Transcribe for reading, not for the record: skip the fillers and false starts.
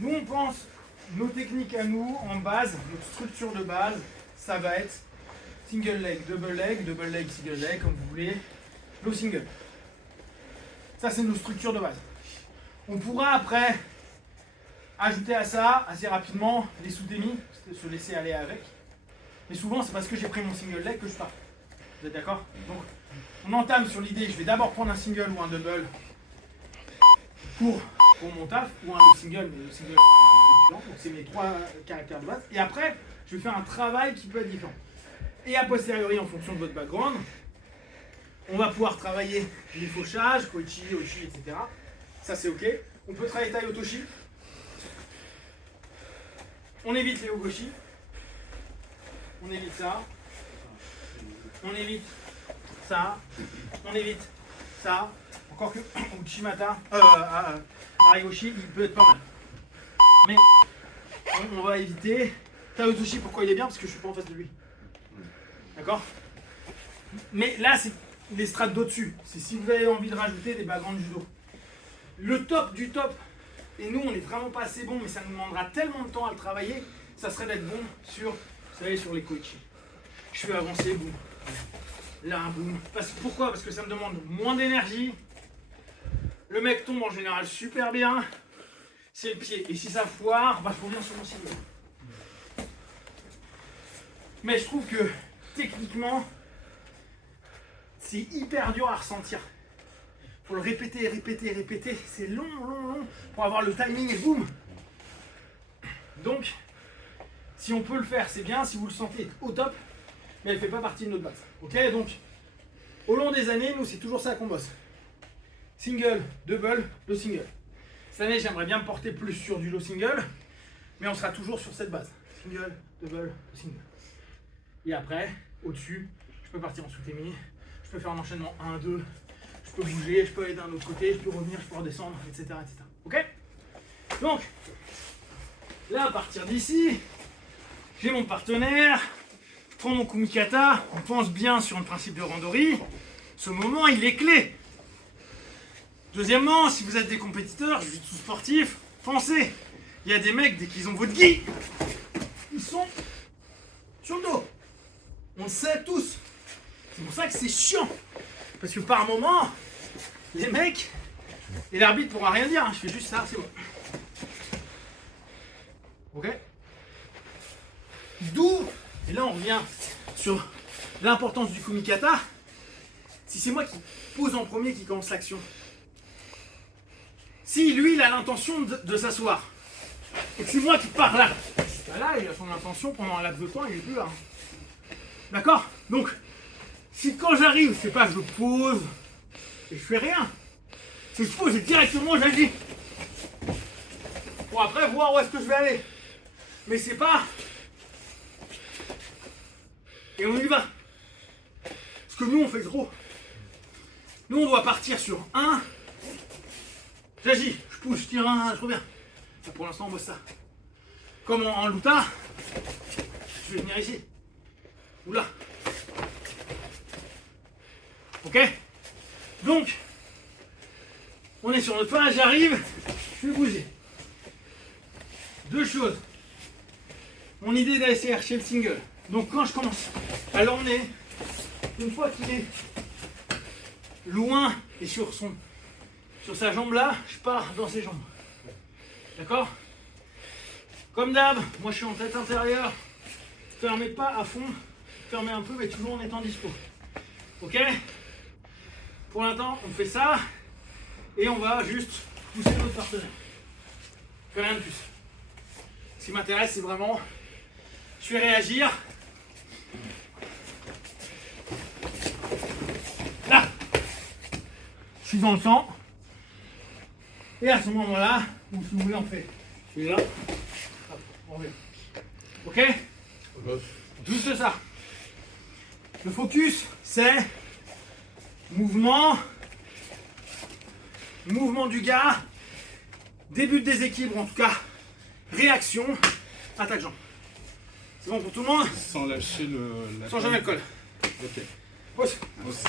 Nous, on pense, nos techniques à nous, en base, notre structure de base, ça va être single leg, single leg, comme vous voulez, low single. Ça, c'est nos structures de base. On pourra après ajouter à ça, assez rapidement, les sous-témis, se laisser aller avec. Mais souvent, c'est parce que j'ai pris mon single leg que je pars. Vous êtes d'accord? Donc, on entame sur l'idée, je vais d'abord prendre un single ou un double pour mon taf, ou un single, mais le single c'est un peu différent. Donc, c'est mes trois caractères de base. Et après, je vais faire un travail qui peut être différent. Et a posteriori, en fonction de votre background, on va pouvoir travailler les fauchages, koichi, ochi, etc. Ça, c'est OK. On peut travailler tai otoshi. On évite les ogoshi. On évite ça. On évite ça. On évite ça. Encore que Uchimata, Arigoshi, il peut être pas mal. Mais on va éviter. Taotoshi, pourquoi il est bien? Parce que je suis pas en face de lui. D'accord? Mais là, c'est les strates d'au-dessus. C'est si vous avez envie de rajouter des backgrounds judo. Le top du top, et nous, on n'est vraiment pas assez bon, mais ça nous demandera tellement de temps à le travailler, ça serait d'être bon sur, vous savez, sur les koichi. Je fais avancer, boum. Là, boum. Pourquoi? Parce que ça me demande moins d'énergie. Le mec tombe en général super bien. C'est le pied. Et si ça foire, bah, je reviens sur mon single. Mais je trouve que techniquement, c'est hyper dur à ressentir. Faut le répéter, répéter, répéter. C'est long, long, long pour avoir le timing et boum. Donc, si on peut le faire, c'est bien. Si vous le sentez au top, mais elle ne fait pas partie de notre base. Ok? Donc, au long des années, nous, c'est toujours ça qu'on bosse. Single, double, low single. Cette année, j'aimerais bien me porter plus sur du low single, mais on sera toujours sur cette base. Single, double, low single. Et après, au-dessus, je peux partir en sous-témi, je peux faire un enchaînement 1, 2, je peux bouger, je peux aller d'un autre côté, je peux revenir, je peux redescendre, etc. etc. Ok? Donc, là, à partir d'ici, j'ai mon partenaire, je prends mon kumikata, on pense bien sur le principe de randori. Ce moment, il est clé. Deuxièmement, si vous êtes des compétiteurs, je suis tout sportif, pensez, il y a des mecs, dès qu'ils ont votre gi, ils sont sur le dos. On le sait tous. C'est pour ça que c'est chiant. Parce que par moment, les mecs, et l'arbitre pourra rien dire, hein, je fais juste ça, c'est bon. Ok? D'où, et là on revient sur l'importance du kumikata, si c'est moi qui pose en premier qui commence l'action. Si lui il a l'intention de s'asseoir, et que c'est moi qui pars là, bah là il a son intention pendant un laps de temps, il est plus là. D'accord? Donc, si quand j'arrive, c'est pas je pose et je fais rien, c'est je pose et directement j'agis. Pour après voir où est-ce que je vais aller. Mais c'est pas. Et on y va. Parce que nous on fait gros. Nous on doit partir sur 1. J'agis, je pousse, je tire un, je reviens. Là, pour l'instant on bosse ça. Comme en luta, je vais venir ici. Ou là. Ok? Donc, on est sur notre fin, j'arrive, je vais bouger. Deux choses. Mon idée d'aller chercher le single. Donc quand je commence à l'emmener, une fois qu'il est loin et sur sa jambe là, je pars dans ses jambes. D'accord? Comme d'hab, moi je suis en tête intérieure. Fermez pas à fond, fermez un peu, mais toujours en étant dispo. Ok? Pour l'instant, on fait ça et on va juste pousser notre partenaire. Rien de plus. Ce qui m'intéresse, c'est vraiment, je fais réagir. Là, je suis dans le sang. Et à ce moment-là, si vous voulez, on fait celui-là. On revient. Ok? Juste ça. Le focus, c'est mouvement du gars, début de déséquilibre en tout cas, réaction, attaque jambe. C'est bon pour tout le monde? Sans lâcher Sans jamais le col. Ok. Pose. Aussi.